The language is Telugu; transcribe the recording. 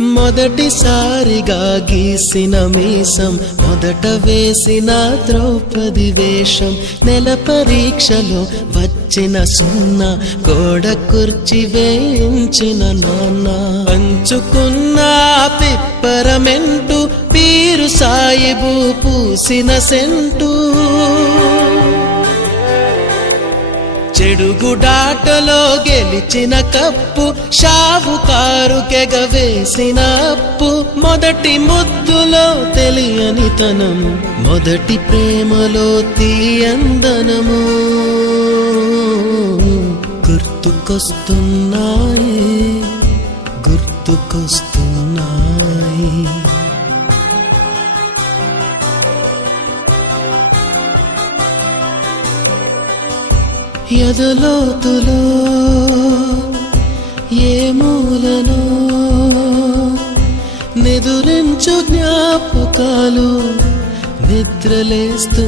మొదటిసారిగా గీసిన మీసం, మొదట వేసిన ద్రౌపది వేషం, నెల పరీక్షలో వచ్చిన సున్నా, గోడ కుర్చీ వేయించిన నాన్న, పంచుకున్న పిప్పరమెంటు, పీరు సాయిబు పూసిన సెంటు, చెడుగుడాటలో గెలిచిన కప్పు, షావుకారు కెగవేసిన అప్పు, మొదటి ముద్దులో తెలియని తనం, మొదటి ప్రేమలో తీయందనము గుర్తుకొస్తున్నాయి, గుర్తుకొస్తున్నాయి. ఎదలోతులో ఏ మూలనో నిదురించు జ్ఞాపకాలు నిద్రలేస్తున్నాయి.